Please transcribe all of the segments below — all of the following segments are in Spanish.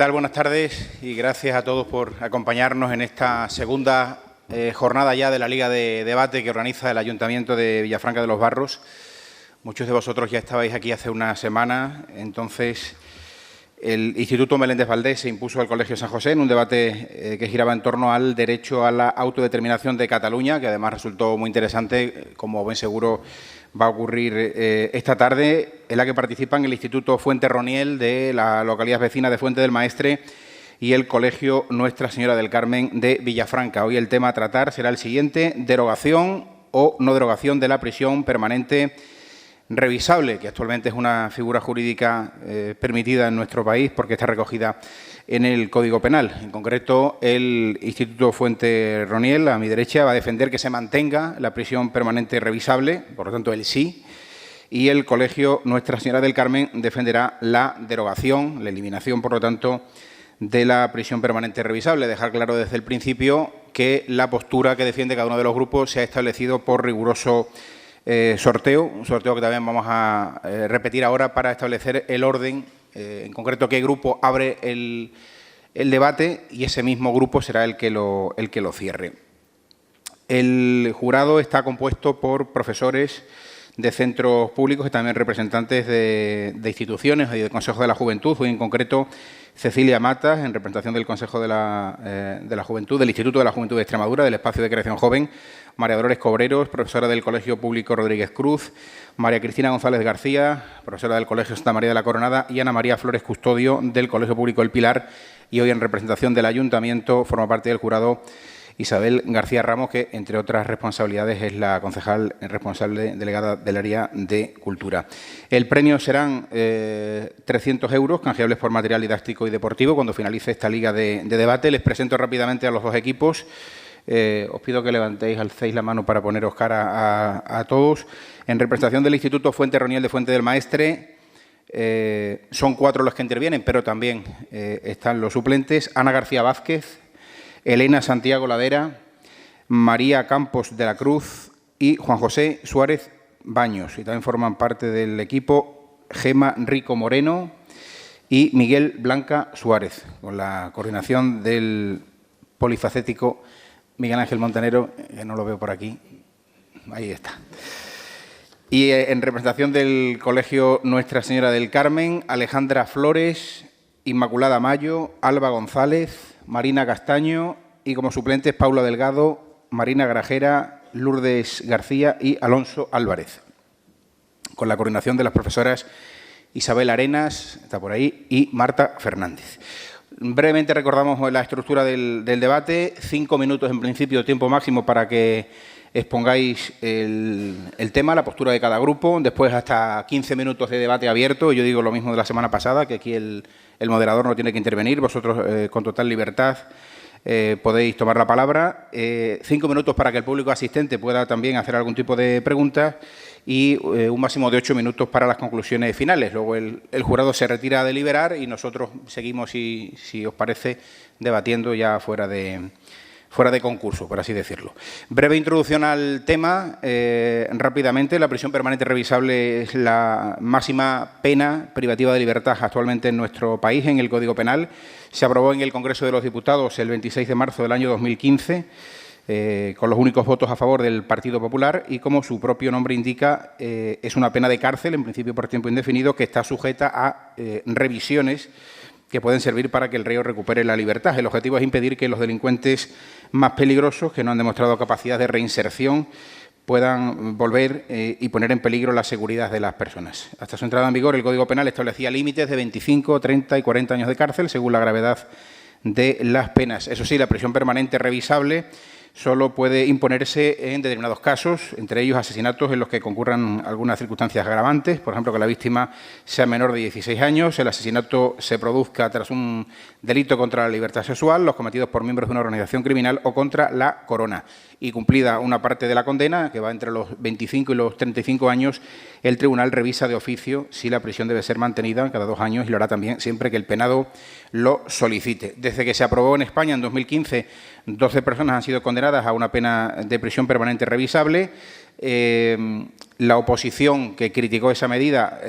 tal? Buenas tardes y gracias a todos por acompañarnos en esta segunda jornada ya de la Liga de Debate que organiza el Ayuntamiento de Villafranca de los Barros. Muchos de vosotros ya estabais aquí hace una semana, entonces el Instituto Meléndez Valdés se impuso al Colegio San José en un debate que giraba en torno al derecho a la autodeterminación de Cataluña, que además resultó muy interesante, como buen seguro va a ocurrir esta tarde, en la que participan el Instituto Fuente Roniel de la localidad vecina de Fuente del Maestre y el Colegio Nuestra Señora del Carmen de Villafranca. Hoy el tema a tratar será el siguiente: derogación o no derogación de la prisión permanente revisable, que actualmente es una figura jurídica permitida en nuestro país porque está recogida en el Código Penal. En concreto, el Instituto Fuente Roniel, a mi derecha, va a defender que se mantenga la prisión permanente revisable, por lo tanto, el sí, y el Colegio Nuestra Señora del Carmen defenderá la derogación, la eliminación, por lo tanto, de la prisión permanente revisable. Dejar claro desde el principio que la postura que defiende cada uno de los grupos se ha establecido por riguroso sorteo, un sorteo que también vamos a repetir ahora para establecer el orden, en concreto qué grupo abre el debate, y ese mismo grupo será el que lo cierre. El jurado está compuesto por profesores de centros públicos y también representantes de instituciones y del Consejo de la Juventud. Hoy en concreto Cecilia Matas, en representación del Consejo de la Juventud, del Instituto de la Juventud de Extremadura, del Espacio de Creación Joven; María Dolores Cobreros, profesora del Colegio Público Rodríguez Cruz; María Cristina González García, profesora del Colegio Santa María de la Coronada; y Ana María Flores Custodio, del Colegio Público El Pilar. Y hoy, en representación del Ayuntamiento, forma parte del jurado Isabel García Ramos, que, entre otras responsabilidades, es la concejal responsable delegada del área de Cultura. El premio serán 300 euros, canjeables por material didáctico y deportivo, cuando finalice esta liga de debate. Les presento rápidamente a los dos equipos. Os pido que levantéis, alcéis la mano para poneros cara a todos. En representación del Instituto Fuente Roniel de Fuente del Maestre, son 4 los que intervienen, pero también están los suplentes: Ana García Vázquez, Elena Santiago Ladera, María Campos de la Cruz y Juan José Suárez Baños. Y también forman parte del equipo Gema Rico Moreno y Miguel Blanca Suárez, con la coordinación del polifacético Miguel Ángel Montanero, que no lo veo por aquí. Ahí está. Y en representación del Colegio Nuestra Señora del Carmen, Alejandra Flores, Inmaculada Mayo, Alba González, Marina Castaño, y como suplentes Paula Delgado, Marina Grajera, Lourdes García y Alonso Álvarez, con la coordinación de las profesoras Isabel Arenas, está por ahí, y Marta Fernández. Brevemente recordamos la estructura del debate: 5 minutos en principio, tiempo máximo para que expongáis el tema, la postura de cada grupo. Después hasta 15 minutos de debate abierto. Yo digo lo mismo de la semana pasada, que aquí el moderador no tiene que intervenir. Vosotros, con total libertad, podéis tomar la palabra. 5 minutos para que el público asistente pueda también hacer algún tipo de preguntas, y un máximo de 8 minutos para las conclusiones finales. Luego el jurado se retira a deliberar y nosotros seguimos, si os parece, debatiendo ya fuera de concurso, por así decirlo. Breve introducción al tema. Rápidamente, la prisión permanente revisable es la máxima pena privativa de libertad actualmente en nuestro país, en el Código Penal. Se aprobó en el Congreso de los Diputados el 26 de marzo del año 2015, con los únicos votos a favor del Partido Popular, y, como su propio nombre indica, es una pena de cárcel, en principio por tiempo indefinido, que está sujeta a revisiones que pueden servir para que el reo recupere la libertad. El objetivo es impedir que los delincuentes más peligrosos, que no han demostrado capacidad de reinserción, puedan volver y poner en peligro la seguridad de las personas. Hasta su entrada en vigor, el Código Penal establecía límites de 25, 30 y 40 años de cárcel, según la gravedad de las penas. Eso sí, la prisión permanente revisable solo puede imponerse en determinados casos, entre ellos asesinatos en los que concurran algunas circunstancias agravantes, por ejemplo, que la víctima sea menor de 16 años, el asesinato se produzca tras un delito contra la libertad sexual, los cometidos por miembros de una organización criminal o contra la corona. Y cumplida una parte de la condena, que va entre los 25 y los 35 años, el tribunal revisa de oficio si la prisión debe ser mantenida cada 2 años, y lo hará también siempre que el penado lo solicite. Desde que se aprobó en España en 2015, 12 personas han sido condenadas a una pena de prisión permanente revisable. La oposición que criticó esa medida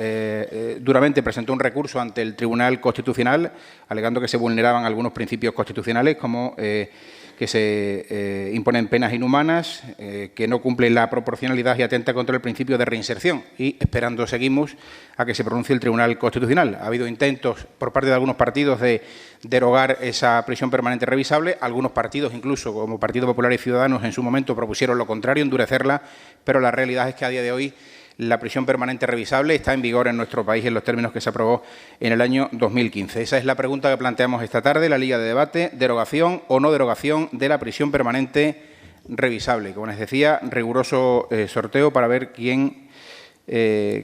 duramente presentó un recurso ante el Tribunal Constitucional, alegando que se vulneraban algunos principios constitucionales, como que se imponen penas inhumanas, que no cumplen la proporcionalidad y atenta contra el principio de reinserción. Y esperando seguimos a que se pronuncie el Tribunal Constitucional. Ha habido intentos por parte de algunos partidos de derogar esa prisión permanente revisable. Algunos partidos, incluso como Partido Popular y Ciudadanos, en su momento propusieron lo contrario, endurecerla, pero la realidad es que a día de hoy la prisión permanente revisable está en vigor en nuestro país en los términos que se aprobó en el año 2015. Esa es la pregunta que planteamos esta tarde, la Liga de Debate: derogación o no derogación de la prisión permanente revisable. Como les decía, riguroso sorteo para ver quién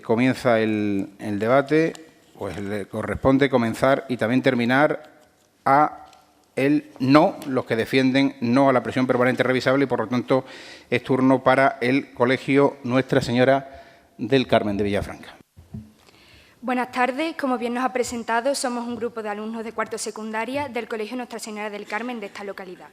comienza el debate. Pues le corresponde comenzar y también terminar a el no, los que defienden no a la prisión permanente revisable, y por lo tanto es turno para el Colegio Nuestra Señora del Carmen de Villafranca. Buenas tardes. Como bien nos ha presentado, somos un grupo de alumnos de cuarto secundaria del Colegio Nuestra Señora del Carmen de esta localidad,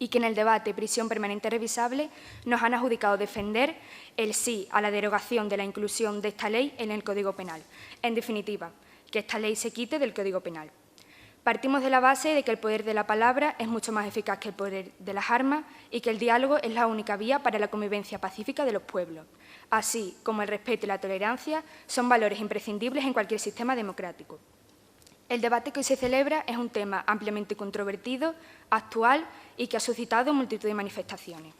y que en el debate prisión permanente revisable nos han adjudicado defender el sí a la derogación de la inclusión de esta ley en el Código Penal. En definitiva, que esta ley se quite del Código Penal. Partimos de la base de que el poder de la palabra es mucho más eficaz que el poder de las armas y que el diálogo es la única vía para la convivencia pacífica de los pueblos, así como el respeto y la tolerancia son valores imprescindibles en cualquier sistema democrático. El debate que hoy se celebra es un tema ampliamente controvertido, actual y que ha suscitado multitud de manifestaciones.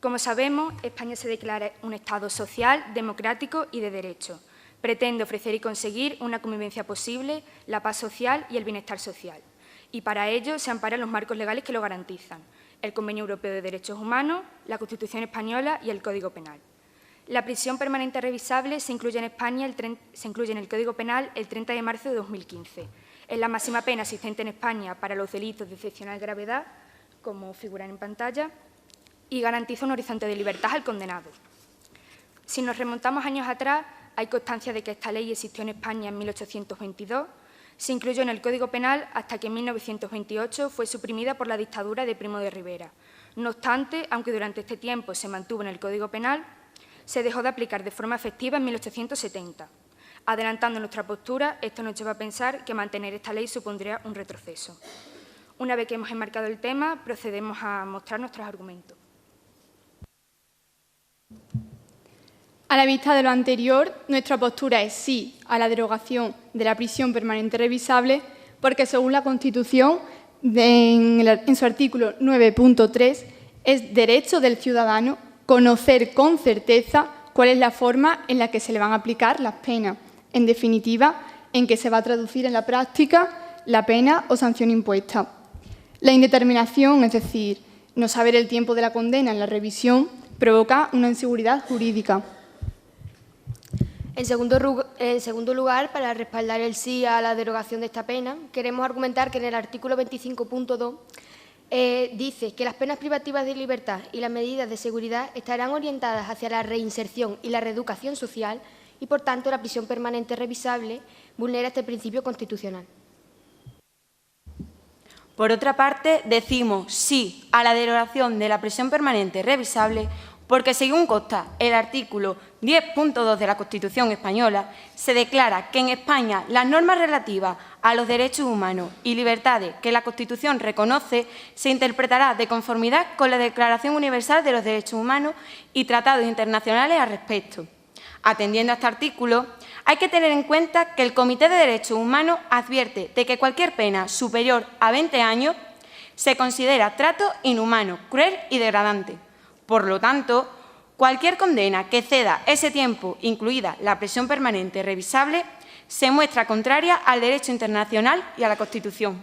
Como sabemos, España se declara un Estado social, democrático y de derecho. Pretende ofrecer y conseguir una convivencia posible, la paz social y el bienestar social. Y para ello se amparan los marcos legales que lo garantizan: el Convenio Europeo de Derechos Humanos, la Constitución Española y el Código Penal. La prisión permanente revisable se incluye en España, se incluye en el Código Penal el 30 de marzo de 2015. Es la máxima pena existente en España para los delitos de excepcional gravedad, como figuran en pantalla, y garantiza un horizonte de libertad al condenado. Si nos remontamos años atrás, hay constancia de que esta ley existió en España en 1822, se incluyó en el Código Penal hasta que en 1928 fue suprimida por la dictadura de Primo de Rivera. No obstante, aunque durante este tiempo se mantuvo en el Código Penal, se dejó de aplicar de forma efectiva en 1870. Adelantando nuestra postura, esto nos lleva a pensar que mantener esta ley supondría un retroceso. Una vez que hemos enmarcado el tema, procedemos a mostrar nuestros argumentos. A la vista de lo anterior, nuestra postura es sí a la derogación de la prisión permanente revisable, porque según la Constitución, en su artículo 9.3, es derecho del ciudadano conocer con certeza cuál es la forma en la que se le van a aplicar las penas. En definitiva, en que se va a traducir en la práctica la pena o sanción impuesta. La indeterminación, es decir, no saber el tiempo de la condena en la revisión, provoca una inseguridad jurídica. En segundo lugar, para respaldar el sí a la derogación de esta pena, queremos argumentar que en el artículo 25.2 dice que las penas privativas de libertad y las medidas de seguridad estarán orientadas hacia la reinserción y la reeducación social y, por tanto, la prisión permanente revisable vulnera este principio constitucional. Por otra parte, decimos sí a la derogación de la prisión permanente revisable porque, según consta el artículo 10.2 de la Constitución española, se declara que en España las normas relativas a los derechos humanos y libertades que la Constitución reconoce se interpretará de conformidad con la Declaración Universal de los Derechos Humanos y tratados internacionales al respecto. Atendiendo a este artículo, hay que tener en cuenta que el Comité de Derechos Humanos advierte de que cualquier pena superior a 20 años se considera trato inhumano, cruel y degradante. Por lo tanto, cualquier condena que exceda ese tiempo, incluida la prisión permanente revisable, se muestra contraria al derecho internacional y a la Constitución.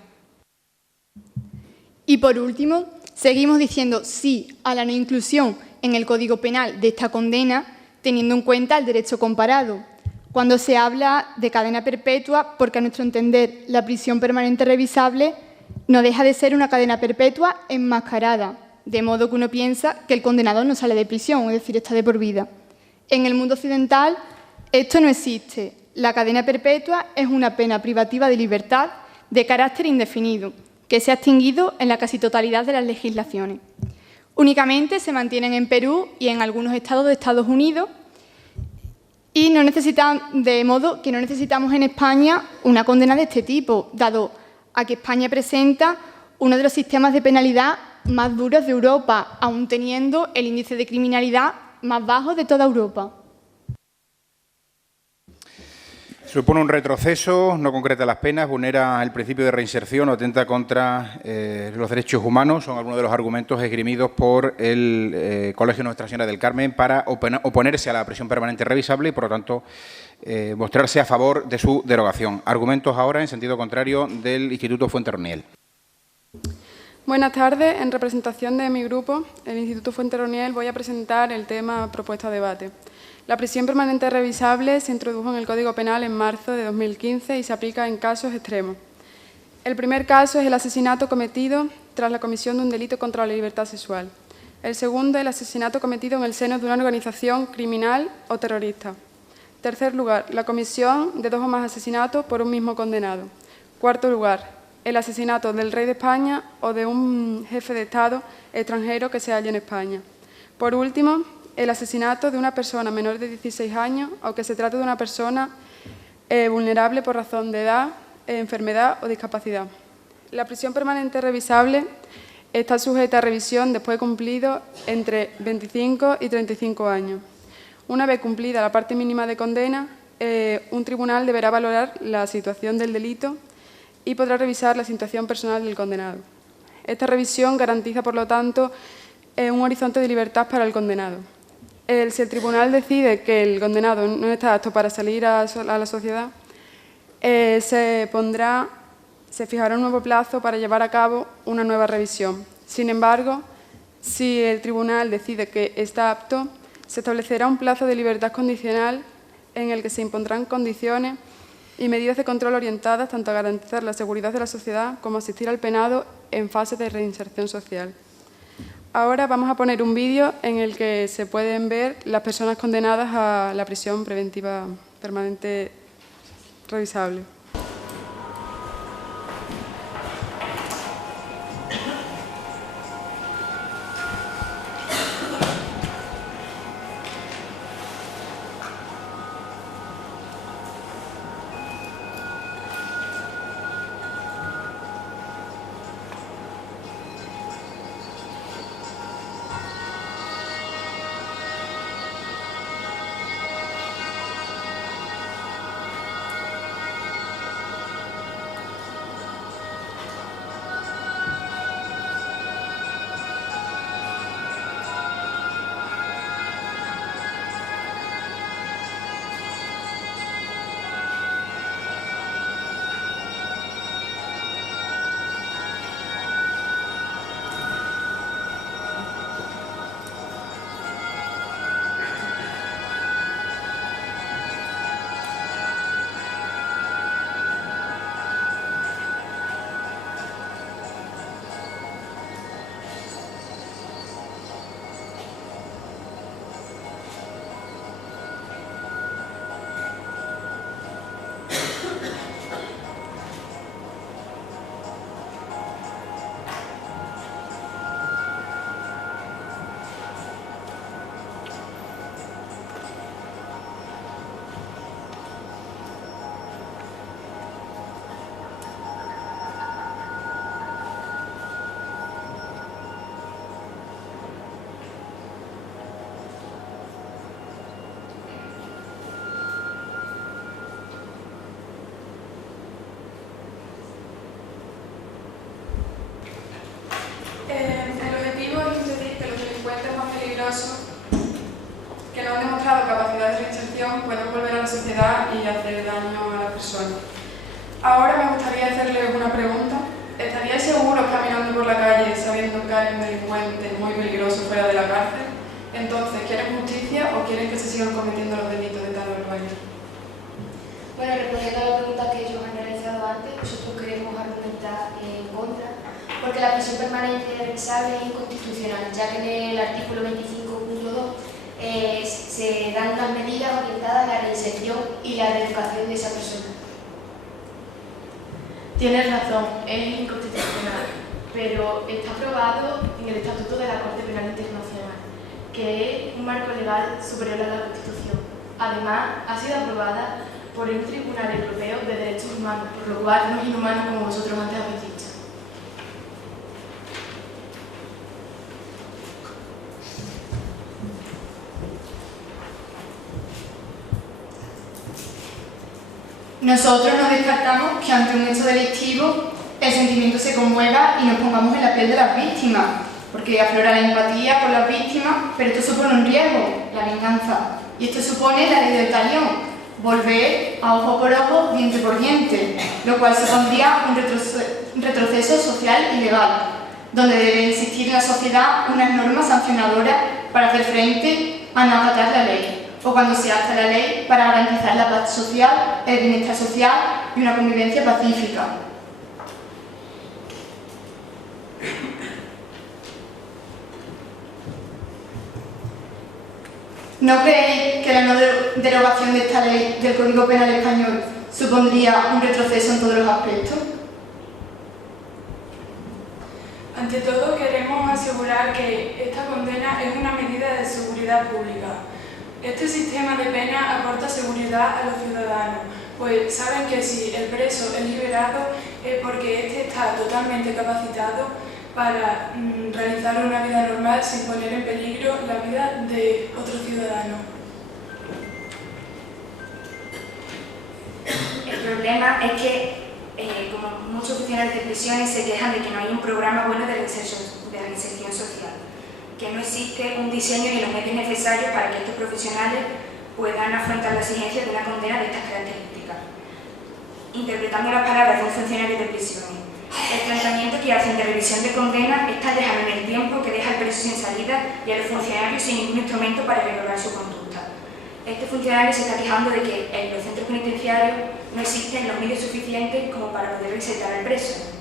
Y por último, seguimos diciendo sí a la no inclusión en el Código Penal de esta condena, teniendo en cuenta el derecho comparado. Cuando se habla de cadena perpetua, porque a nuestro entender la prisión permanente revisable no deja de ser una cadena perpetua enmascarada, de modo que uno piensa que el condenado no sale de prisión, es decir, está de por vida. En el mundo occidental esto no existe. La cadena perpetua es una pena privativa de libertad de carácter indefinido, que se ha extinguido en la casi totalidad de las legislaciones. Únicamente se mantienen en Perú y en algunos estados de Estados Unidos, y de modo que no necesitamos en España una condena de este tipo, dado a que España presenta uno de los sistemas de penalidad más duros de Europa, aun teniendo el índice de criminalidad más bajo de toda Europa. Supone un retroceso, no concreta las penas, vulnera el principio de reinserción o atenta contra los derechos humanos. Son algunos de los argumentos esgrimidos por el Colegio Nuestra Señora del Carmen para oponerse a la prisión permanente revisable y, por lo tanto, mostrarse a favor de su derogación. Argumentos ahora en sentido contrario del Instituto Fuenterroniel. Buenas tardes. En representación de mi grupo, el Instituto Fuenterroniel, voy a presentar el tema propuesto a debate. La prisión permanente revisable se introdujo en el Código Penal en marzo de 2015 y se aplica en casos extremos. El primer caso es el asesinato cometido tras la comisión de un delito contra la libertad sexual. El segundo, el asesinato cometido en el seno de una organización criminal o terrorista. Tercer lugar, la comisión de 2 o más asesinatos por un mismo condenado. Cuarto lugar, el asesinato del rey de España o de un jefe de Estado extranjero que se halle en España. Por último, el asesinato de una persona menor de 16 años o que se trate de una persona vulnerable por razón de edad, enfermedad o discapacidad. La prisión permanente revisable está sujeta a revisión después de cumplido entre 25 y 35 años. Una vez cumplida la parte mínima de condena, un tribunal deberá valorar la situación del delito y podrá revisar la situación personal del condenado. Esta revisión garantiza, por lo tanto, un horizonte de libertad para el condenado. Si el tribunal decide que el condenado no está apto para salir a la sociedad, se fijará un nuevo plazo para llevar a cabo una nueva revisión. Sin embargo, si el tribunal decide que está apto, se establecerá un plazo de libertad condicional en el que se impondrán condiciones y medidas de control orientadas tanto a garantizar la seguridad de la sociedad como a asistir al penado en fase de reinserción social. Ahora vamos a poner un vídeo en el que se pueden ver las personas condenadas a la prisión preventiva permanente revisable. El objetivo es impedir que los delincuentes más peligrosos que no han demostrado capacidad de reinserción puedan volver a la sociedad y hacer daño a las personas. Ahora me gustaría hacerles una pregunta. ¿Estaríais seguros caminando por la calle sabiendo que hay un delincuente muy peligroso fuera de la cárcel? Entonces, ¿quieren justicia o quieren que se sigan cometiendo los delitos de tal barbarie? Bueno, respondiendo a la pregunta que ellos han realizado antes, nosotros queremos argumentar en contra, porque la prisión permanente revisable es inconstitucional, ya que en el artículo 25.2 se dan unas medidas orientadas a la reinserción y la reeducación de esa persona. Tienes razón, es inconstitucional, pero está aprobado en el Estatuto de la Corte Penal Internacional, que es un marco legal superior a la Constitución. Además, ha sido aprobada por el Tribunal Europeo de Derechos Humanos, por lo cual no es inhumano como vosotros antes habéis dicho. Nosotros no descartamos que ante un hecho delictivo el sentimiento se conmueva y nos pongamos en la piel de las víctimas, porque aflora la empatía por las víctimas, pero esto supone un riesgo, la venganza. Y esto supone la ley del talión, volver a ojo por ojo, diente por diente, lo cual supondría un retroceso social y legal, donde debe existir en la sociedad unas normas sancionadoras para hacer frente a no acatar la ley, o cuando se acta la ley para garantizar la paz social, el bienestar social y una convivencia pacífica. ¿No creéis que la no derogación de esta ley del Código Penal español supondría un retroceso en todos los aspectos? Ante todo, queremos asegurar que esta condena es una medida de seguridad pública. Este sistema de pena aporta seguridad a los ciudadanos, pues saben que si el preso es liberado es porque éste está totalmente capacitado para realizar una vida normal sin poner en peligro la vida de otro ciudadano. El problema es que, como muchos funcionarios de prisiones se quejan de que no hay un programa bueno de reinserción social, que no existe un diseño ni los medios necesarios para que estos profesionales puedan afrontar la exigencia de una condena de estas características. Interpretando las palabras de un funcionario de prisiones, el tratamiento que hacen de revisión de condena está lejano en el tiempo que deja al preso sin salida y a los funcionarios sin ningún instrumento para valorar su conducta. Este funcionario se está quejando de que en los centros penitenciarios no existen los medios suficientes como para poder reinsertar al preso.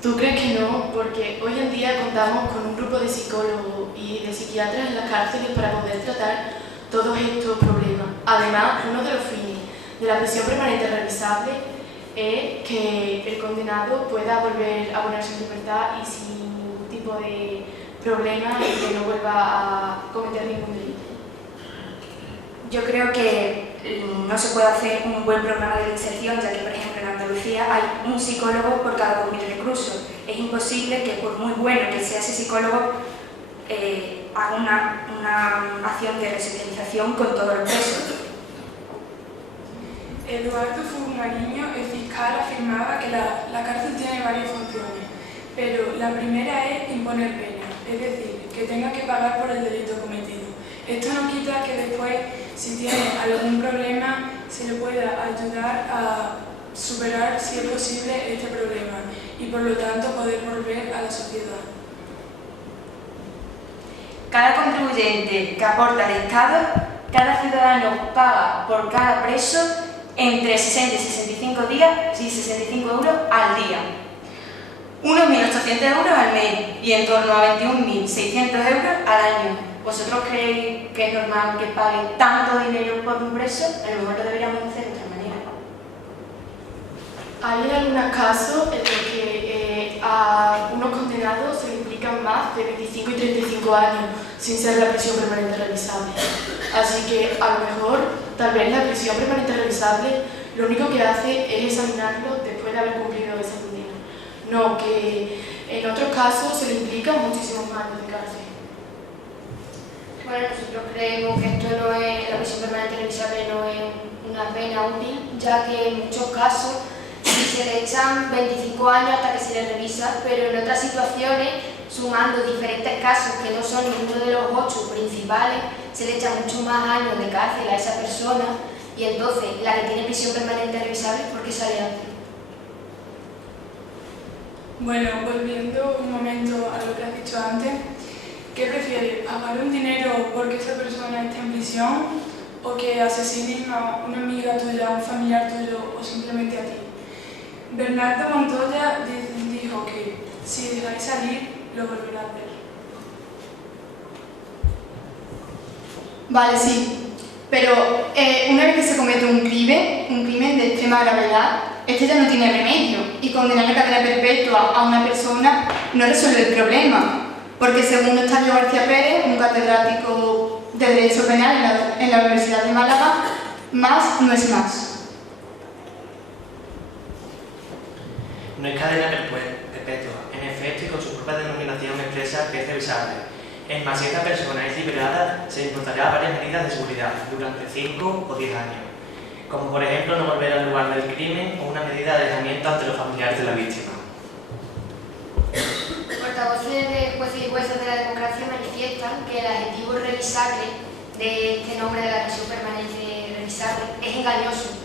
¿Tú crees que no? Porque hoy en día contamos con un grupo de psicólogos y de psiquiatras en las cárceles para poder tratar todos estos problemas. Además, uno de los fines de la prisión permanente revisable es que el condenado pueda volver a ponerse en libertad y sin ningún tipo de problema y que no vuelva a cometer ningún delito. Yo creo que no se puede hacer un buen programa de reinserción, ya que, por ejemplo, en Andalucía hay un psicólogo por cada 2.000 reclusos. Es imposible que, por muy bueno que sea ese psicólogo, haga una acción de resocialización con todos los presos. Eduardo Fumariño, el fiscal, afirmaba que la cárcel tiene varias funciones, pero la primera es imponer pena, es decir, que tenga que pagar por el delito cometido. Esto no quita que después, si tiene algún problema, se le pueda ayudar a superar, si es posible, este problema y por lo tanto poder volver a la sociedad. Cada contribuyente que aporta al Estado, cada ciudadano paga por cada preso entre 60 y 65 días y 65 euros al día. Unos 1.800 euros al mes y en torno a 21.600 euros al año. ¿Vosotros creéis que es normal que pague tanto dinero por un preso? A lo mejor lo deberíamos hacer de otra manera. Hay algunos casos en los que a unos condenados se le implican más de 25 y 35 años sin ser la prisión permanente revisable. Así que a lo mejor, tal vez la prisión permanente revisable lo único que hace es examinarlo después de haber cumplido esa condena. No, que en otros casos se le implican muchísimos más años de cárcel. Bueno, nosotros creemos que esto no es, la prisión permanente revisable no es una pena útil, ya que en muchos casos se le echan 25 años hasta que se le revisa, pero en otras situaciones, sumando diferentes casos que no son ninguno de los 8 principales, se le echan muchos más años de cárcel a esa persona y entonces la que tiene prisión permanente revisable, ¿por qué sale antes? Bueno, volviendo un momento a lo que has dicho antes, ¿qué prefieres? ¿Pagar un dinero porque esa persona esté en prisión o que asesinen a una amiga tuya, a un familiar tuyo o simplemente a ti? Bernardo Montoya dijo que si dejáis salir, lo volverá a ver. Vale, sí, pero una vez que se comete un crimen de extrema gravedad, este ya no tiene remedio y condenar a cadena perpetua a una persona no resuelve el problema, porque según Octavio García Pérez, un catedrático de Derecho Penal en la Universidad de Málaga, más no es más. No es cadena perpetua, en efecto, y con su propia denominación expresa que es revisable. Es más, si esta persona es liberada, se implantará varias medidas de seguridad durante 5 o 10 años, como por ejemplo no volver al lugar del crimen o una medida de alejamiento ante los familiares de la víctima. Portavoces de jueces y juezas de la democracia manifiestan que el adjetivo revisable de este nombre de la prisión permanente revisable es engañoso,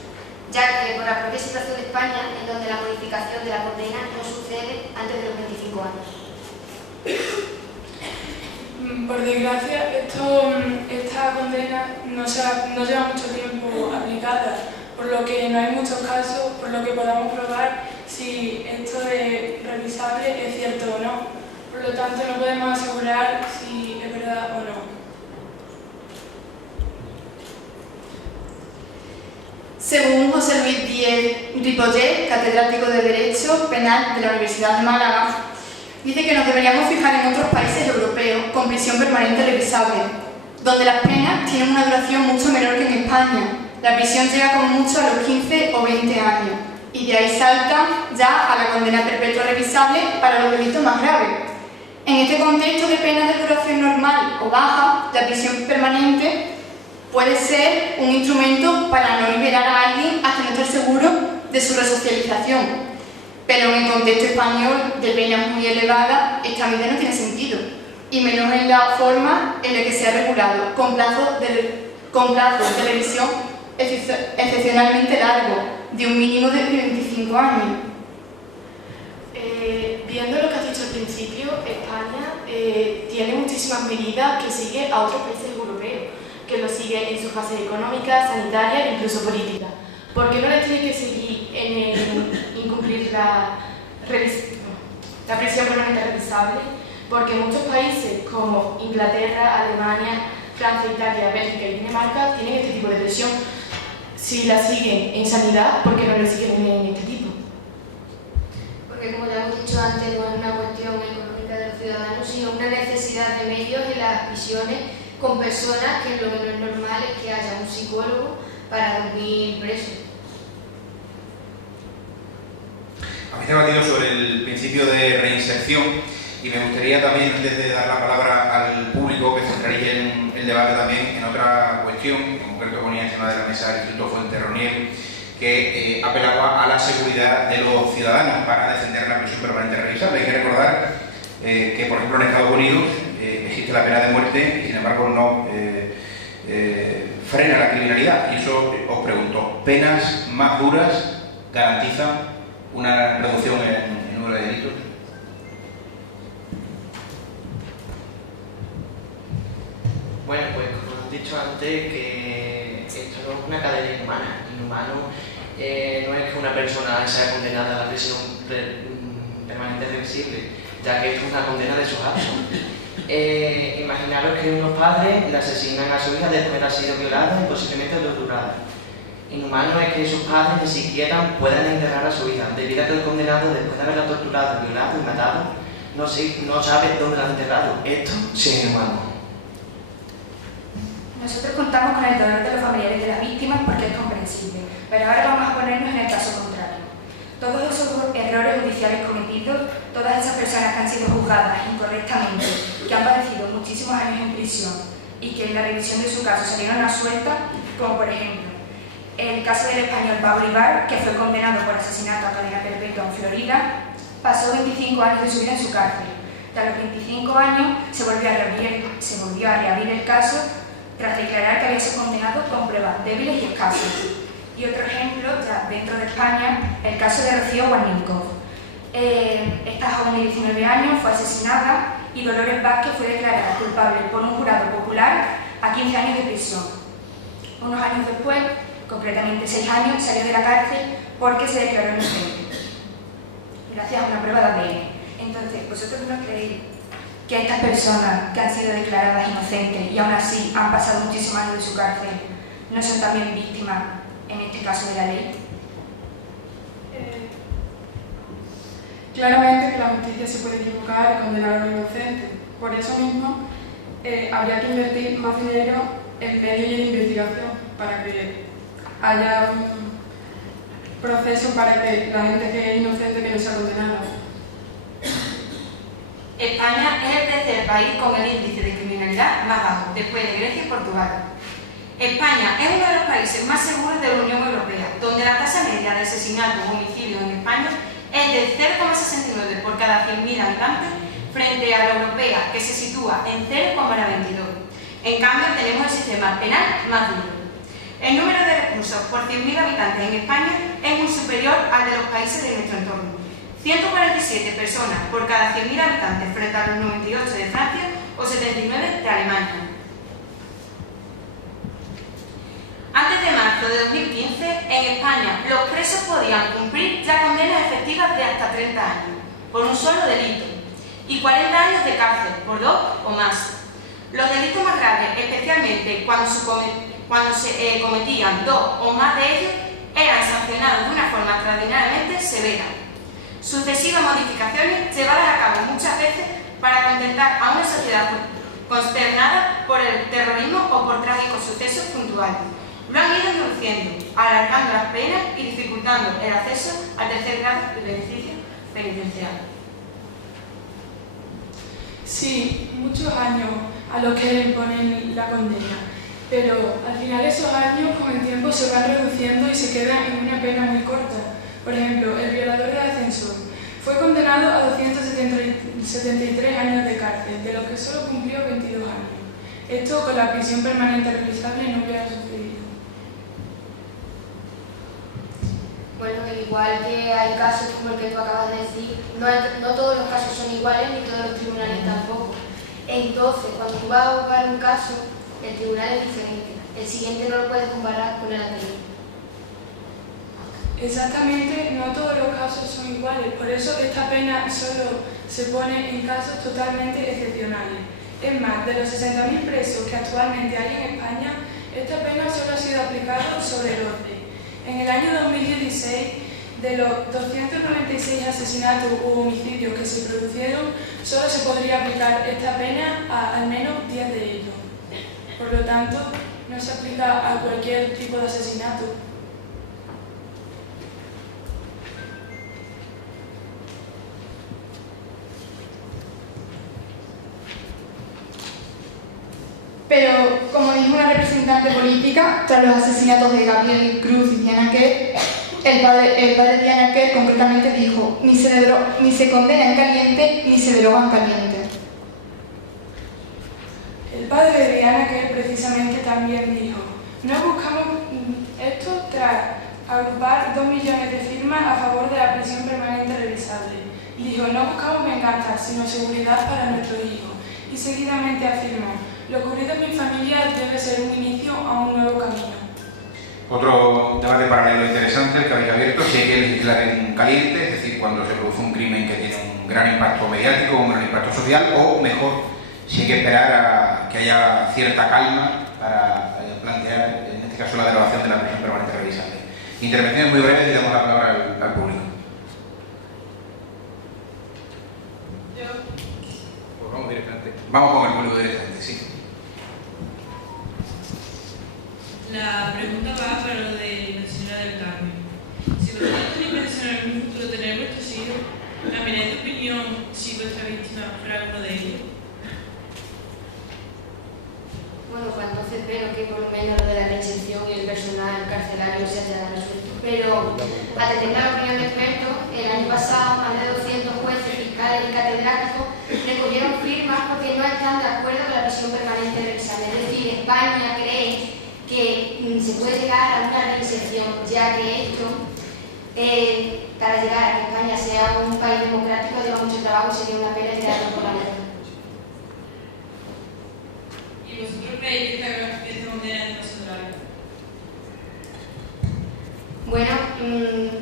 ya que por la propia situación de España, en donde la modificación de la condena no sucede antes de los 25 años. Por desgracia, esta condena no lleva mucho tiempo aplicada, por lo que no hay muchos casos por lo que podamos probar si esto de revisable es cierto o no. Por lo tanto, no podemos asegurar si es verdad o no. Según José Luis Díez Ripollet, catedrático de Derecho Penal de la Universidad de Málaga, dice que nos deberíamos fijar en otros países europeos con prisión permanente revisable, donde las penas tienen una duración mucho menor que en España. La prisión llega como mucho a los 15 o 20 años y de ahí salta ya a la condena perpetua revisable para los delitos más graves. En este contexto de penas de duración normal o baja, la prisión permanente puede ser un instrumento para no liberar a alguien hasta no estar seguro de su resocialización. Pero en el contexto español de penas muy elevadas, esta medida no tiene sentido, y menos en la forma en la que se ha regulado, con plazos de revisión excepcionalmente largos, de un mínimo de 25 años. Viendo lo que has dicho al principio, España tiene muchísimas medidas que sigue a otros países europeos, que lo sigue en su fase económica, sanitaria e incluso política. ¿Por qué no les tiene que seguir en incumplir la prisión permanente revisable? Porque muchos países como Inglaterra, Alemania, Francia, Italia, Bélgica y Dinamarca tienen este tipo de prisión. Si la siguen en sanidad, ¿por qué no lo siguen en este tipo? Porque como ya hemos dicho antes, no es una cuestión económica de los ciudadanos, sino una necesidad de medios en las prisiones con personas que lo menos normal es que haya un psicólogo para dormir presos. A mí se ha debatido sobre el principio de reinserción y me gustaría también, antes de dar la palabra al público, que centraría el debate también en otra cuestión, en concreto ponía encima de la mesa el Instituto Fuenterroniel, que apelaba a la seguridad de los ciudadanos para defender la prisión permanente revisable. Hay que recordar que, por ejemplo, en Estados Unidos existe la pena de muerte y, sin embargo, no frena la criminalidad. Y eso os pregunto, ¿penas más duras garantizan una reducción en el número de delitos? Bueno, pues como he dicho antes, que esto no es una cadena inhumana. Inhumano no es que una persona sea condenada a la prisión permanente reversible, ya que esto es una condena de sus actos. Imaginaros que unos padres le asesinan a su hija después de haber sido violada y posiblemente torturada. Inhumano es que sus padres ni siquiera puedan enterrar a su hija, debido a que el condenado, después de haberla torturado, violado y matado, no sabe dónde la ha enterrado. Esto sí es inhumano. Nosotros contamos con el dolor de los familiares de las víctimas porque es comprensible, pero ahora vamos a ponernos en el caso contrario. Todos esos errores judiciales cometidos, todas esas personas que han sido juzgadas incorrectamente, que han padecido muchísimos años en prisión y que en la revisión de su caso salieron absueltas, como por ejemplo el caso del español Pablo Ibar, que fue condenado por asesinato a cadena perpetua en Florida, pasó 25 años de su vida en su cárcel. Tras los 25 años se volvió a reabrir el caso tras declarar que había sido condenado con pruebas débiles y escasas. Y otro ejemplo, ya dentro de España, el caso de Rocío Guarninkov. Esta joven de 19 años fue asesinada y Dolores Vázquez fue declarada culpable por un jurado popular a 15 años de prisión. Unos años después, concretamente 6 años, salió de la cárcel porque se declaró inocente, gracias a una prueba de ADN. Entonces, ¿vosotros no creéis que estas personas que han sido declaradas inocentes y aún así han pasado muchísimos años de su cárcel no son también víctimas, en este caso, de la ley? Claramente que la justicia se puede equivocar y condenar a un inocente. Por eso mismo, habría que invertir más dinero en medios y en investigación para que haya un proceso para que la gente que es inocente que no sea condenada. España es el tercer país con el índice de criminalidad más bajo, después de Grecia y Portugal. España es uno de los países más seguros de la Unión Europea, donde la tasa media de asesinatos o homicidios en España es del 0,69 por cada 100.000 habitantes, frente a la europea, que se sitúa en 0,92. En cambio, tenemos el sistema penal más duro. El número de reclusos por 100.000 habitantes en España es muy superior al de los países de nuestro entorno. 147 personas por cada 100.000 habitantes frente a los 98 de Francia o 79 de Alemania. Antes de marzo de 2015, en España, los presos podían cumplir ya condenas efectivas de hasta 30 años, por un solo delito, y 40 años de cárcel, por 2 o más. Los delitos más graves, especialmente cuando se cometían 2 o más de ellos, eran sancionados de una forma extraordinariamente severa. Sucesivas modificaciones llevadas a cabo muchas veces para contentar a una sociedad consternada por el terrorismo o por trágicos sucesos puntuales. Lo han ido introduciendo, alargando las penas y dificultando el acceso al tercer grado del beneficio penitenciario. Sí, muchos años a los que le imponen la condena, pero al final esos años con el tiempo se van reduciendo y se quedan en una pena muy corta. Por ejemplo, el violador de ascensor fue condenado a 273 años de cárcel, de los que solo cumplió 22 años. Esto con la prisión permanente revisable no hubiera sucedido. Bueno, igual que hay casos como el que tú acabas de decir, no todos los casos son iguales ni todos los tribunales tampoco. Entonces, cuando tú vas a juzgar un caso, el tribunal es diferente. El siguiente no lo puedes comparar con el anterior. Exactamente, no todos los casos son iguales, por eso esta pena solo se pone en casos totalmente excepcionales. Es más, de los 60.000 presos que actualmente hay en España, esta pena solo ha sido aplicada sobre el 12. En el año 2016, de los 296 asesinatos u homicidios que se produjeron, solo se podría aplicar esta pena a al menos 10 de ellos. Por lo tanto, no se aplica a cualquier tipo de asesinato. Pero, como dijo una representante política, tras los asesinatos de Gabriel Cruz y Diana Kerr, el padre de Diana Kerr concretamente dijo: ni se condena en caliente, ni se deroga en caliente. El padre de Diana Kerr precisamente también dijo: no buscamos esto tras agrupar 2 millones de firmas a favor de la prisión permanente revisable. Dijo: no buscamos venganza, sino seguridad para nuestros hijos. Y seguidamente afirmó: lo ocurrido en mi familia debe ser un inicio a un nuevo camino. Otro debate paralelo interesante, el que habéis abierto, si hay que legislar en caliente, es decir, cuando se produce un crimen que tiene un gran impacto mediático, un gran impacto social, o mejor, si hay que esperar a que haya cierta calma para plantear, en este caso, la derogación de la prisión permanente revisable. Intervenciones muy breves y damos la palabra al público. Pues vamos directamente. Vamos con el público directamente, sí. La pregunta va para lo de la señora del Carmen. Si vosotros tenéis pensado en un futuro tener vuestros hijos, ¿cambiaréis de opinión si vuestra víctima fuera uno de ellos? Bueno, pues entonces espero que por lo menos lo de la reinserción y el personal carcelario se haya resuelto. Pero, atendiendo a la opinión de expertos, el año pasado más de 200 jueces, fiscales y catedráticos recogieron firmas porque no están de acuerdo con la prisión permanente revisable. Es decir, España cree que se puede llegar a una reinserción, ya que esto, para llegar a que España sea un país democrático, lleva mucho trabajo y sería una pena tirarlo por la borda. ¿Y vosotros creéis que esta condena es razonable? Bueno,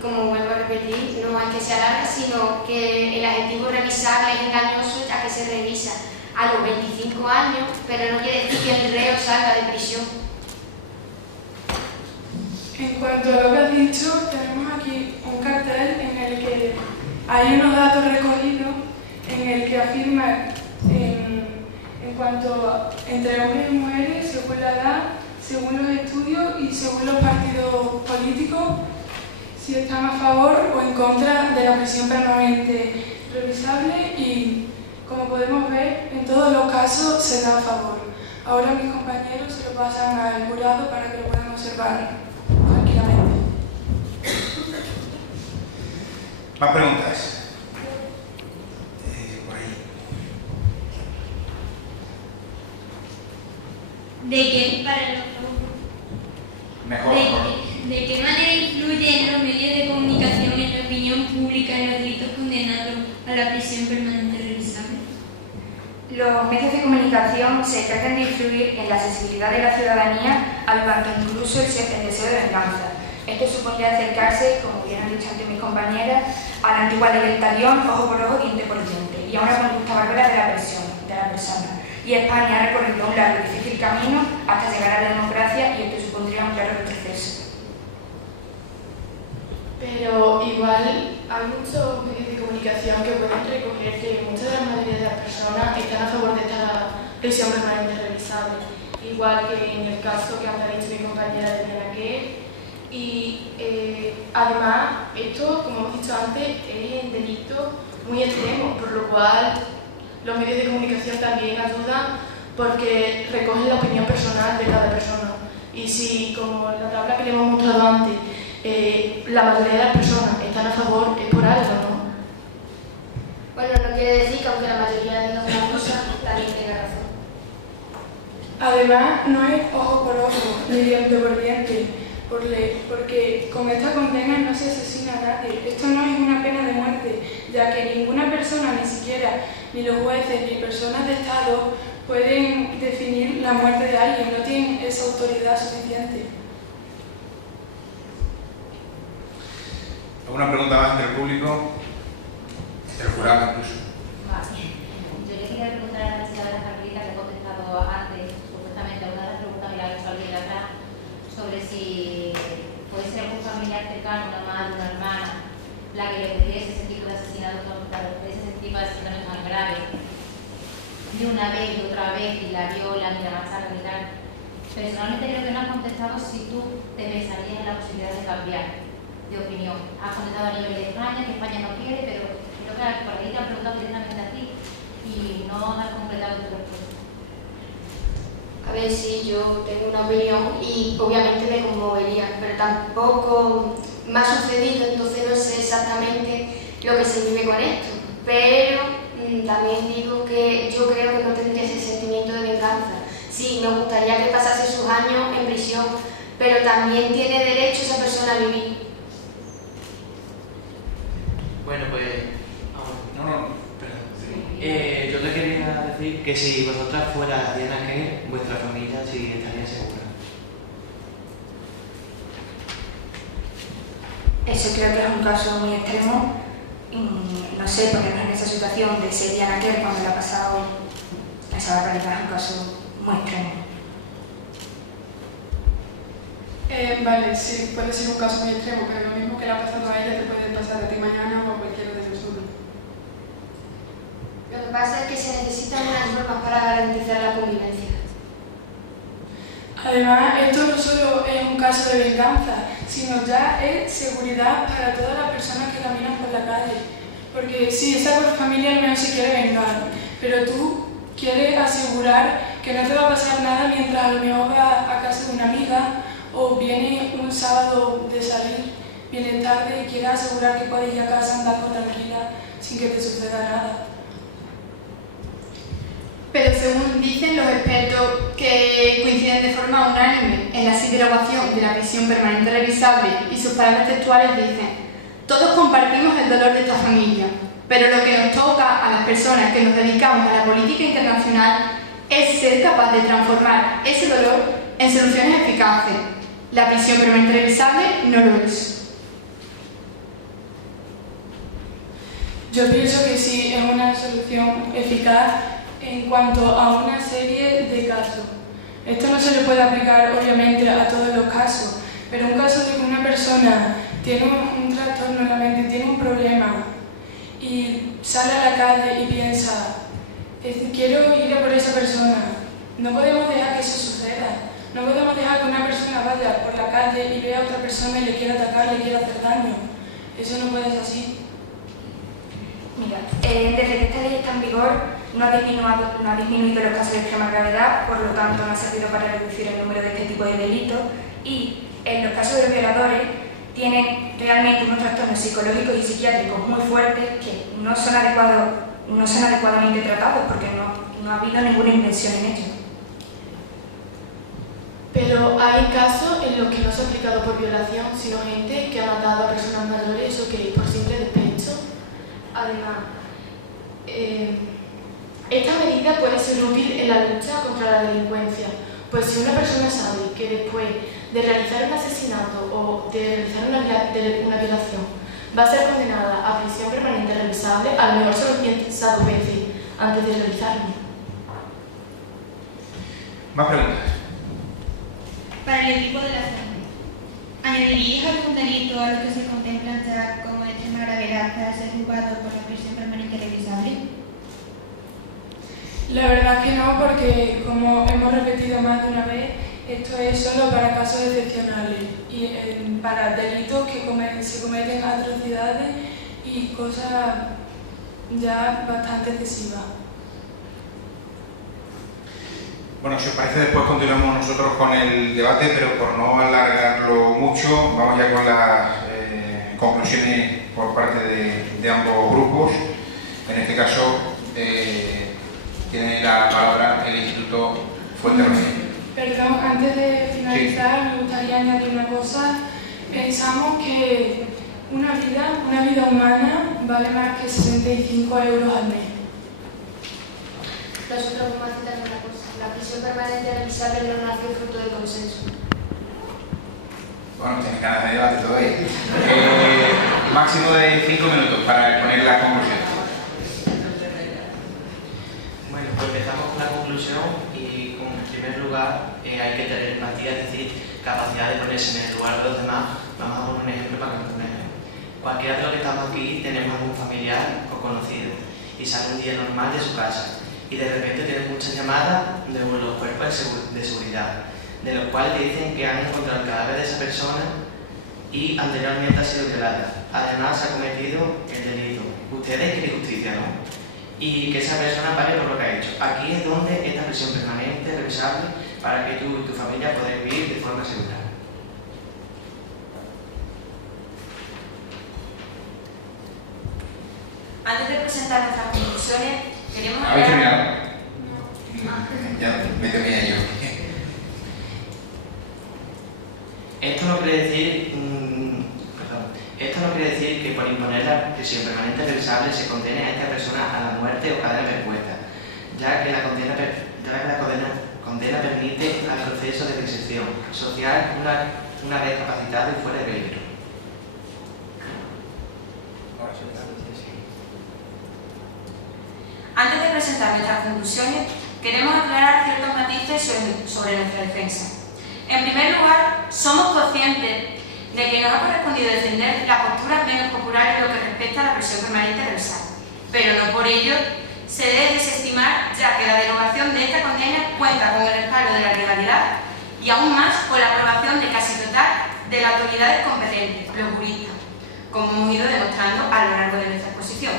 como vuelvo a repetir, no hay que se alargue, sino que el adjetivo revisable es engañoso, ya que se revisa a los 25 años, pero no quiere decir que el reo salga de prisión. En cuanto a lo que has dicho, tenemos aquí un cartel en el que hay unos datos recogidos en el que afirma en cuanto entre hombres y mujeres, según la edad, según los estudios y según los partidos políticos, si están a favor o en contra de la prisión permanente revisable y, como podemos ver, en todos los casos se da a favor. Ahora mis compañeros se lo pasan al jurado para que lo puedan observar tranquilamente. ¿Más preguntas? Por ahí. ¿De qué manera influyen los medios de comunicación en la opinión pública en los delitos condenados a la prisión permanente revisable? Los medios de comunicación se tratan de influir en la sensibilidad de la ciudadanía, avivando incluso el deseo de venganza. Esto supondría acercarse, como bien han dicho antes mis compañeras, a la antigua ley del talión, ojo por ojo, diente por diente, y a una conducta bárbara de la persona. Y España ha recorrido un largo y difícil camino hasta llegar a la democracia, y esto supondría un claro retroceso. Pero igual hay muchos medios de comunicación que pueden recoger que muchas de la mayoría de las personas están a favor de esta prisión permanente revisable, igual que en el caso que ha dicho mi compañera de Diana Kerr. Y además, esto, como hemos dicho antes, es un delito muy extremo, por lo cual los medios de comunicación también ayudan porque recogen la opinión personal de cada persona. Y si, como en la tabla que le hemos mostrado antes, la mayoría de las personas están a favor, es por algo, ¿no? Bueno, no quiere decir que aunque la mayoría diga una cosa, también tenga razón. Además, no es ojo por ojo, ni diente por diente, porque con esta condena no se asesina a nadie. Esto no es una pena de muerte, ya que ninguna persona, ni siquiera ni los jueces ni personas de Estado, pueden definir la muerte de alguien, no tienen esa autoridad suficiente. ¿Alguna pregunta más del público? Del jurado incluso. Vale. Yo le quería preguntar a la chica de la Carmelita que ha contestado antes, supuestamente a una de las preguntas que le ha hecho alguien de atrás, sobre si puede ser algún familiar cercano, una madre, una hermana, la que le pudiese ese tipo de asesinato, ese tipo de asesinato tan grave, de una vez y otra vez, y la violan y la machacan y tal. Personalmente creo que no has contestado si tú te pensarías en la posibilidad de cambiar de opinión. Has contestado a nivel de España, que España no quiere, pero creo que por ahí te han preguntado directamente a ti y no has completado tu respuesta. A ver, sí, yo tengo una opinión y obviamente me conmovería, pero tampoco me ha sucedido, entonces no sé exactamente lo que se vive con esto. Pero también digo que yo creo que no tendría ese sentimiento de venganza. Sí, me gustaría que pasase sus años en prisión, pero también tiene derecho esa persona a vivir. Bueno, pues... perdón. Yo le quería decir que si vosotras fueras Diana Kerr, vuestra familia sí estaría segura. Eso creo que es un caso muy extremo. No sé, ponernos en esa situación de ser Diana Kerr cuando le ha pasado esa barbaridad es un caso muy extremo. Vale, sí, puede ser un caso muy extremo, pero lo mismo que le ha pasado a ella te puede pasar a ti mañana o a cualquiera de nosotros. Lo que pasa es que se necesitan unas normas para garantizar la convivencia. Además, esto no solo es un caso de venganza, sino ya es seguridad para todas las personas que caminan por la calle. Porque sí, esa familia al menos se quiere vengar, pero tú quieres asegurar que no te va a pasar nada mientras a lo mejor vas a casa de una amiga o viene un sábado de salir, viene tarde y quieres asegurar que puedes ir a casa andando tranquila sin que te suceda nada. Pero según dicen los expertos que coinciden de forma unánime en la derogación de la prisión permanente revisable y sus palabras textuales dicen: todos compartimos el dolor de esta familia, pero lo que nos toca a las personas que nos dedicamos a la política internacional es ser capaz de transformar ese dolor en soluciones eficaces. La prisión permanente revisable no lo es. Yo pienso que sí es una solución eficaz en cuanto a una serie de casos. Esto no se le puede aplicar obviamente a todos los casos, Pero en un caso de que una persona tiene un trastorno en la mente, tiene un problema y sale a la calle y piensa, quiero ir a por esa persona, no podemos dejar que eso suceda. No podemos dejar que una persona vaya por la calle y vea a otra persona y le quiera atacar, le quiera hacer daño. Eso no puede ser así. Mira, desde que esta ley está en vigor no ha disminuido los casos de extrema gravedad, por lo tanto no ha servido para reducir el número de este tipo de delitos y en los casos de los violadores tienen realmente unos trastornos psicológicos y psiquiátricos muy fuertes que no son adecuadamente tratados porque no ha habido ninguna invención en ello. Pero hay casos en los que no se ha aplicado por violación, sino gente que ha matado a personas mayores o que por simple despecho. Además, esta medida puede ser útil en la lucha contra la delincuencia, pues si una persona sabe que después de realizar un asesinato o de realizar una violación va a ser condenada a prisión permanente revisable, a lo mejor se lo piensa 2 veces antes de realizarlo. ¿Más preguntas? Para el equipo de la Fuente, ¿añadiríais algún delito a lo que se contemplan ya como de extrema gravedad para ser juzgado por la prisión permanente revisable? La verdad es que no, porque como hemos repetido más de una vez, esto es solo para casos excepcionales y para delitos que se cometen atrocidades y cosas ya bastante excesivas. Bueno, si os parece, después continuamos nosotros con el debate, pero por no alargarlo mucho, vamos ya con las conclusiones por parte de ambos grupos. En este caso, tiene la palabra el Instituto Fuenterroniel. Perdón, antes de finalizar, me gustaría añadir una cosa. Pensamos que una vida humana vale más que 65 euros al mes. Nosotros vamos a citar una cosa. La prisión permanente revisable no nació fruto del consenso. Bueno, tienes ganas de debate todavía. Máximo de 5 minutos para exponer las conclusiones. Bueno, pues empezamos con la conclusión y en primer lugar hay que tener empatía, es decir, capacidad de ponerse en el lugar de los demás. Vamos a poner un ejemplo para que entendamos. Cualquiera de los que estamos aquí tenemos algún familiar o conocido y sale un día normal de su casa y de repente tienen muchas llamadas de los cuerpos de seguridad, de los cuales te dicen que han encontrado el cadáver de esa persona y anteriormente ha sido violada. Además, se ha cometido el delito. Ustedes quieren justicia, ¿no? Y que esa persona pague por lo que ha hecho. Aquí es donde esta prisión permanente, revisable, para que tú y tu familia podáis vivir de forma segura. Antes de presentar nuestras conclusiones, queremos ¿Habéis aclarar... terminado? Ya, me temía yo. Esto no quiere decir que por imponer la prisión permanente revisable se condene a esta persona a la muerte o cadena perpetua, ya que la condena permite al proceso de reinserción social una vez capacitado y fuera de peligro. Antes de presentar nuestras conclusiones, queremos aclarar ciertos matices sobre nuestra defensa. En primer lugar, somos conscientes de que nos ha correspondido defender la postura menos popular en lo que respecta a la prisión permanente revisable, pero no por ello se debe desestimar, ya que la derogación de esta condena cuenta con el respaldo de la legalidad y aún más con la aprobación de casi total de las autoridades competentes, los juristas, como hemos ido demostrando a lo largo de nuestra exposición.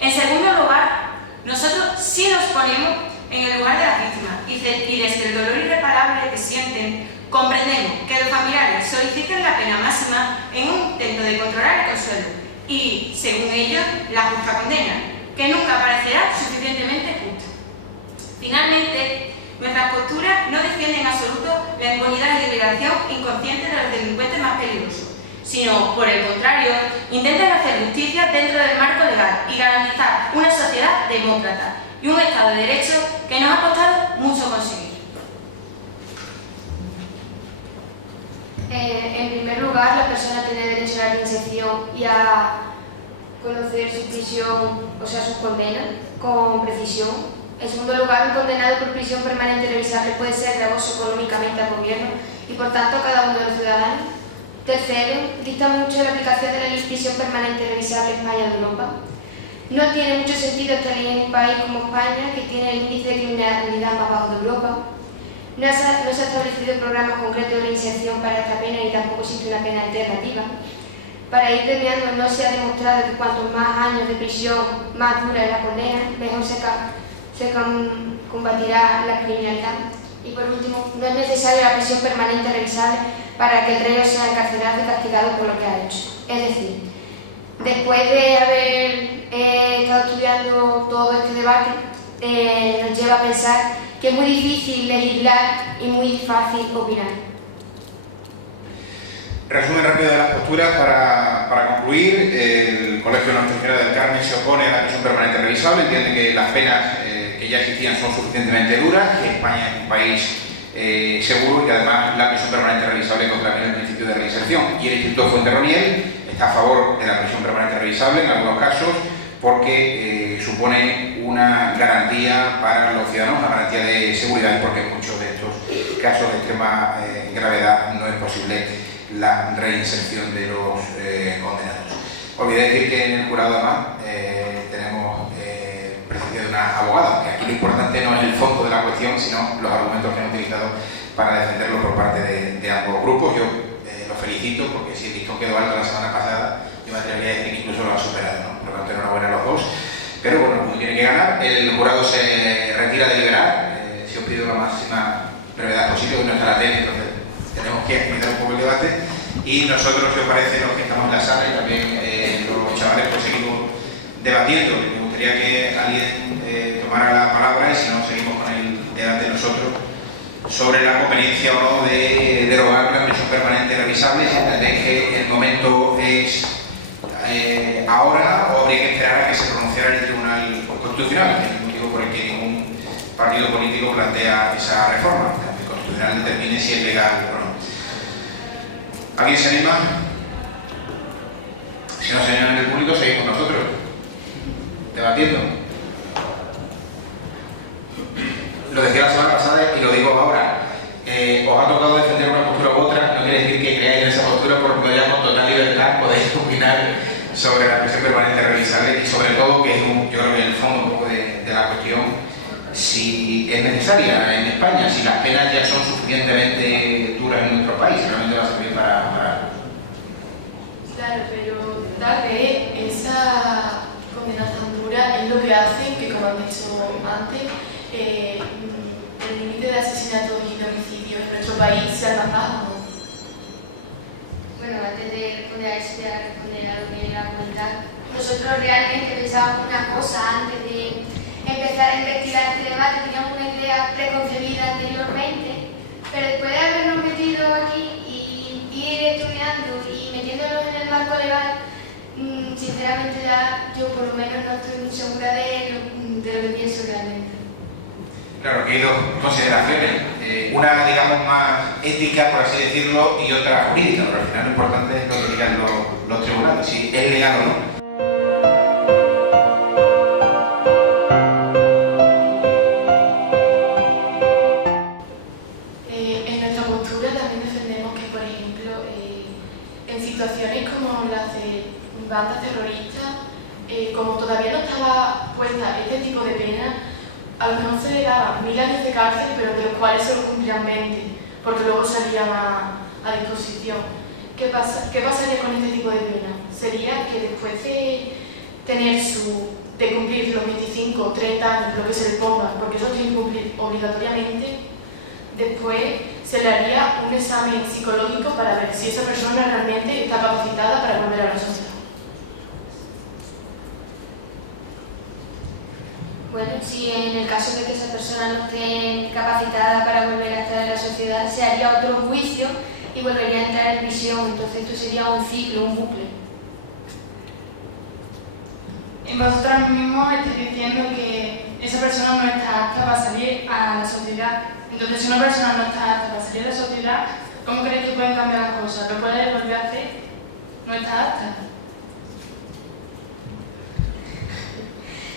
En segundo lugar, nosotros sí nos ponemos en el lugar de las víctimas y desde el dolor irreparable que sienten, comprendemos que los familiares soliciten la pena máxima en un intento de controlar el consuelo y, según ellos, la justa condena, que nunca parecerá suficientemente justa. Finalmente, nuestras posturas no defienden en absoluto la impunidad y liberación inconsciente de los delincuentes más peligrosos, sino, por el contrario, intentan hacer justicia dentro del marco legal y garantizar una sociedad demócrata y un Estado de Derecho que nos ha costado mucho conseguir. En primer lugar, la persona tiene derecho a la reinserción y a conocer su prisión, o sea, sus condenas, con precisión. En segundo lugar, un condenado por prisión permanente revisable puede ser gravoso económicamente al gobierno y, por tanto, a cada uno de los ciudadanos. Tercero, dista mucho de la aplicación de la ley de prisión permanente revisable en España de Europa. No tiene mucho sentido esta ley en un país como España, que tiene el índice de criminalidad más bajo de Europa. No se ha establecido programas concretos de reinserción para esta pena y tampoco existe una pena alternativa. Para ir premiando, no se ha demostrado que cuantos más años de prisión, más dura es la condena, mejor se combatirá la criminalidad. Y por último, no es necesaria la prisión permanente revisable para que el reo sea encarcelado y castigado por lo que ha hecho. Es decir, después de haber estado estudiando todo este debate, nos lleva a pensar que es muy difícil legislar y muy fácil opinar. Resumen rápido de las posturas para concluir. El Colegio Nuestra Señora del Carmen se opone a la prisión permanente revisable, entiende que las penas que ya existían son suficientemente duras, que España es un país seguro y que además la prisión permanente revisable contraviene el principio de reinserción. Y el Instituto Fuenterroniel está a favor de la prisión permanente revisable en algunos casos porque supone una garantía para los ciudadanos, una garantía de seguridad, y porque en muchos de estos casos de extrema gravedad no es posible la reinserción de los condenados. Olvidé decir que en el jurado además tenemos presencia de una abogada, que aquí lo importante no es el fondo de la cuestión, sino los argumentos que han utilizado para defenderlo por parte de ambos grupos. Yo los felicito porque si el listón quedó alto la semana pasada, yo me atrevería a decir que incluso lo han superado, ¿no? Por lo tanto, enhorabuena a los dos. Pero bueno, uno tiene que ganar. El jurado se retira de deliberar. Si os pido la máxima brevedad posible, hoy no está la tele, entonces tenemos que explicar un poco el debate. Y nosotros, si os parece, los que estamos en la sala y también los chavales, pues seguimos debatiendo. Me gustaría que alguien tomara la palabra y si no, seguimos con el debate nosotros sobre la conveniencia o no de derogar la prisión permanente revisable, si entendéis que el momento es ahora o habría que esperar a que se pronunciara el Tribunal Constitucional, que es el motivo por el que ningún partido político plantea esa reforma, que el Constitucional determine si es legal o no. ¿Alguien se anima? Si no se anima en el público, seguimos nosotros debatiendo. Lo decía la semana pasada y lo digo ahora. Os ha tocado defender una postura u otra, no quiere decir que creáis en esa postura, porque ya con total libertad podéis opinar sobre la prisión permanente revisable y sobre todo, que es yo creo que en el fondo un poco de la cuestión, si es necesaria en España, si las penas ya son suficientemente duras en nuestro país, realmente va a servir para... Claro, pero tal vez esa condena tan dura es lo que hace que, como han dicho antes, el límite de asesinatos y de homicidios en nuestro país sea tan bajo. Bueno, antes de responder a eso, voy a responder a lo que era comentar. Nosotros realmente pensábamos una cosa antes de empezar a investigar este debate, teníamos una idea preconcebida anteriormente, pero después de habernos metido aquí y ir estudiando y metiéndonos en el marco legal, sinceramente ya yo por lo menos no estoy muy segura de lo que pienso realmente. Claro, que hay dos consideraciones, una digamos más ética, por así decirlo, y otra jurídica, pero al final lo importante es lo que digan los tribunales, si es legal o no. En nuestra postura también defendemos que, por ejemplo, en situaciones como las de bandas terroristas, como todavía no estaba puesta este tipo de pena, a lo mejor se le daban 1000 años de cárcel, pero de los cuales se lo cumplían 20, porque luego salían a disposición. ¿Qué pasaría con este tipo de pena? Sería que después de cumplir los 25 o 30 años, lo que se le ponga, porque eso tiene que cumplir obligatoriamente, después se le haría un examen psicológico para ver si esa persona realmente está capacitada para volver a la sociedad. Bueno, si en el caso de que esa persona no esté capacitada para volver a estar en la sociedad, se haría otro juicio y volvería a entrar en prisión. Entonces esto sería un ciclo, un bucle. Vosotros mismos estáis diciendo que esa persona no está apta para salir a la sociedad. Entonces, si una persona no está apta para salir a la sociedad, ¿cómo creéis que pueden cambiar las cosas? ¿Lo puede volver a hacer? No está apta.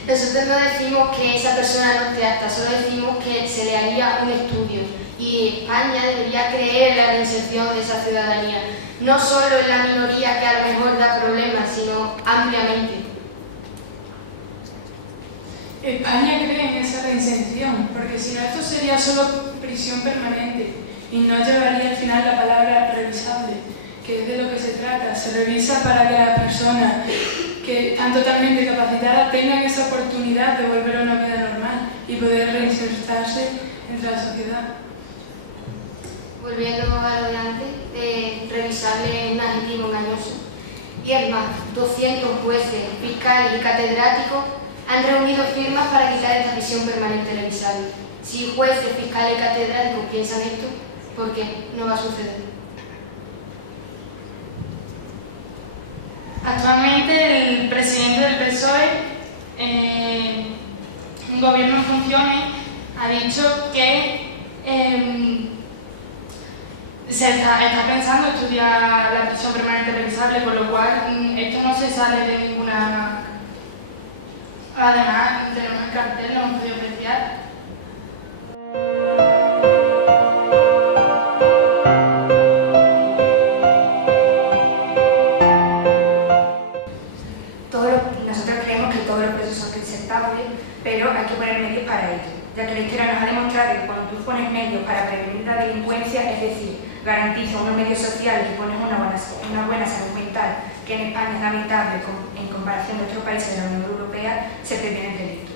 Nosotros no decimos que esa persona no esté apta, solo decimos que se le haría un estudio y España debería creer en la reinserción de esa ciudadanía. no solo en la minoría que a lo mejor da problemas, sino ampliamente. España cree en esa reinserción, porque si no esto sería solo prisión permanente y no llevaría al final la palabra revisable, que es de lo que se trata. Se revisa para que las personas que están totalmente capacitadas tengan esa oportunidad de volver a una vida normal y poder reinsertarse entre la sociedad. Volviendo a lo de antes, revisable es un adjetivo engañoso. Y es más, 200 jueces, fiscales y catedráticos han reunido firmas para quitar esta prisión permanente revisable. Si jueces, fiscales y catedráticos piensan esto, ¿por qué no va a suceder? Actualmente el presidente del PSOE, un gobierno en funciones, ha dicho que se está pensando estudiar la prisión permanente revisable, con lo cual esto no se sale de ninguna... Además, tenemos el cartel, lo hemos podido apreciar. Nosotros creemos que todos los presos son reinsertables, pero hay que poner medios para ello, ya que la historia nos ha demostrado que cuando tú pones medios para prevenir la delincuencia, es decir, garantiza unos medios sociales y pones una buena salud mental, que en España es lamentable en comparación de otros países de la Unión Europea, se previene el delito.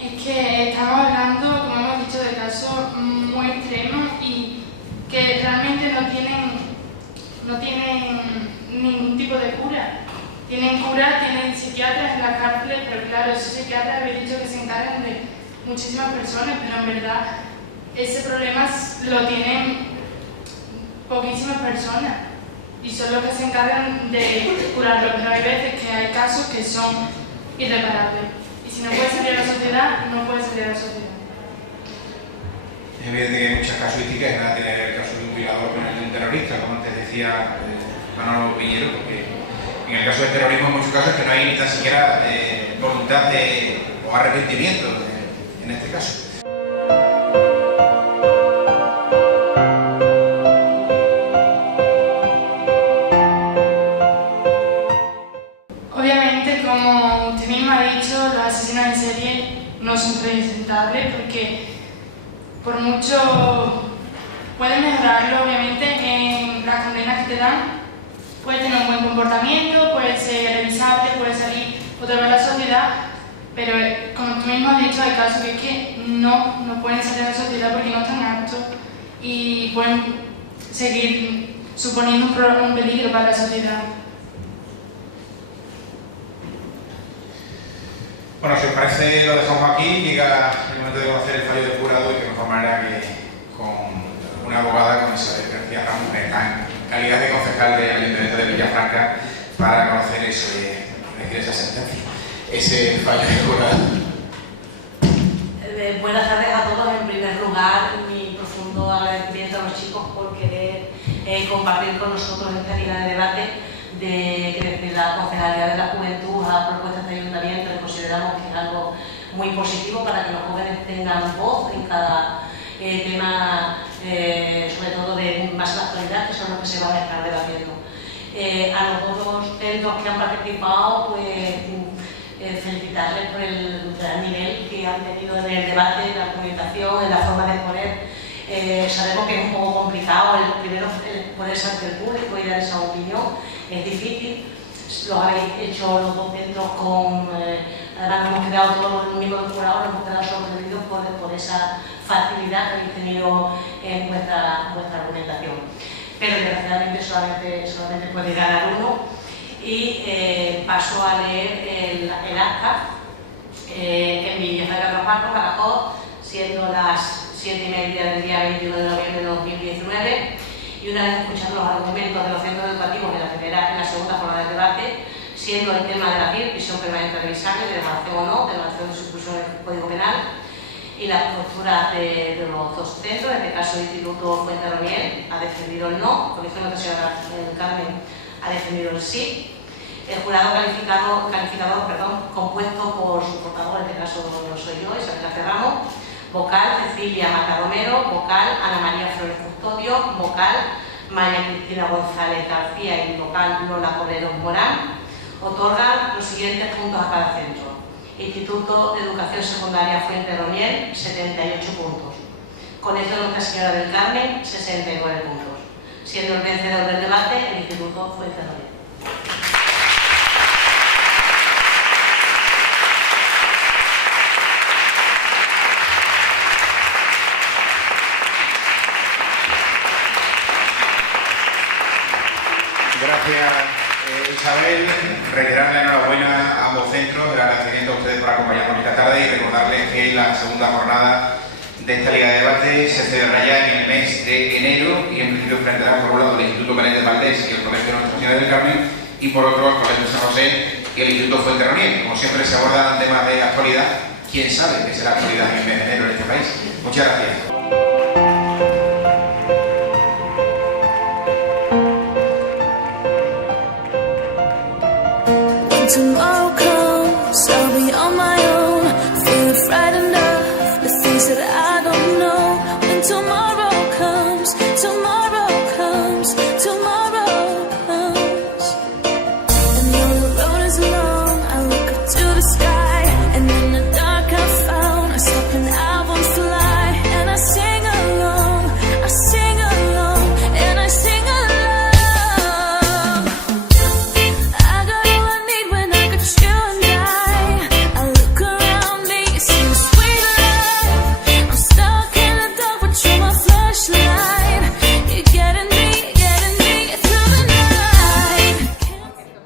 Es que estamos hablando, como hemos dicho, de casos muy extremos y que realmente no tienen ningún tipo de cura. Tienen cura, tienen psiquiatras en las cárceles, pero claro, esos psiquiatras habéis dicho que se encargan de muchísimas personas, pero en verdad ese problema lo tienen poquísimas personas y son los que se encargan de curarlo, pero hay veces que hay casos que son irreparables y si no puede salir a la sociedad, no puede salir a la sociedad. Es evidente que hay muchas casuísticas y nada tiene que ver el caso de un violador con el de un terrorista, como antes decía Manolo Piñero, porque en el caso del terrorismo en muchos casos que no hay ni tan siquiera voluntad o arrepentimiento en este caso. Obviamente, como usted mismo ha dicho, los asesinos en serie no son presentables porque por mucho pueden mejorarlo, obviamente, en las condenas que te dan. Puede tener un buen comportamiento, puede ser revisable, puede salir otra vez a la sociedad, pero como tú mismo has dicho, hay casos que no pueden salir a la sociedad porque no están aptos y pueden seguir suponiendo un peligro para la sociedad. Bueno, si os parece, lo dejamos aquí. Llega el momento de conocer el fallo del jurado y que mejor manera que con una abogada, con Isabel García Ramos, que está en calidad de concejal del Ayuntamiento de Villafranca, para conocer esa sentencia, ese fallo del jurado. Buenas tardes a todos. En primer lugar, mi profundo agradecimiento a los chicos por querer compartir con nosotros esta línea de debate que desde la Concejalía de la Juventud a propuestas de ayuntamiento consideramos que es algo muy positivo para que los jóvenes tengan voz en cada tema, sobre todo de más la actualidad, que son los que se van a estar debatiendo. A los otros centros que han participado, pues felicitarles por el gran nivel que han tenido en el debate, en la argumentación, en la forma de exponer. Sabemos que es un poco complicado primero ponerse ante el público y dar esa opinión, es difícil. Lo habéis hecho los dos centros con... además hemos quedado todos los miembros del jurado, nos hemos quedado sorprendidos por esa facilidad que habéis tenido en vuestra argumentación. Pero desgraciadamente solamente puede ganar uno y paso a leer el acta en Villafranca de los Barros, Badajoz, siendo las 7:30 del día 21 de noviembre de 2019. Y una vez escuchando los argumentos de los centros educativos en la segunda jornada de debate, siendo el tema de la prisión permanente revisable, de derogación o no, derogación de su inclusión en el Código Penal, y las posturas de los dos centros, en este caso el Instituto Fuenterroniel ha defendido el no, el Colegio Nuestra Señora del Carmen ha defendido el sí. El jurado calificador, compuesto por su portavoz, en este caso no soy yo, Isabel García Ramos, vocal Cecilia Mata Romero, vocal Ana María Flores Custodio, vocal María Cristina González García y vocal Lola Cobreros Morán. Otorgan los siguientes puntos a cada centro. Instituto de Educación Secundaria Fuente Roniel, 78 puntos. Colegio Nuestra Señora del Carmen, 69 puntos. Siendo el vencedor del debate el Instituto Fuente Roniel. Gracias, Isabel. Reiterarle la enhorabuena a ambos centros, el agradecimiento a ustedes por acompañarnos esta tarde y recordarles que la segunda jornada de esta Liga de Debate se celebrará ya en el mes de enero y en principio enfrentará por un lado el Instituto Menéndez Valdés y el Colegio Nuestra Señora del Carmen y por otro el Colegio San José y el Instituto Fuente Roniel. Como siempre se abordan temas de actualidad, quién sabe qué será actualidad en el mes de enero en este país. Muchas gracias. Tomorrow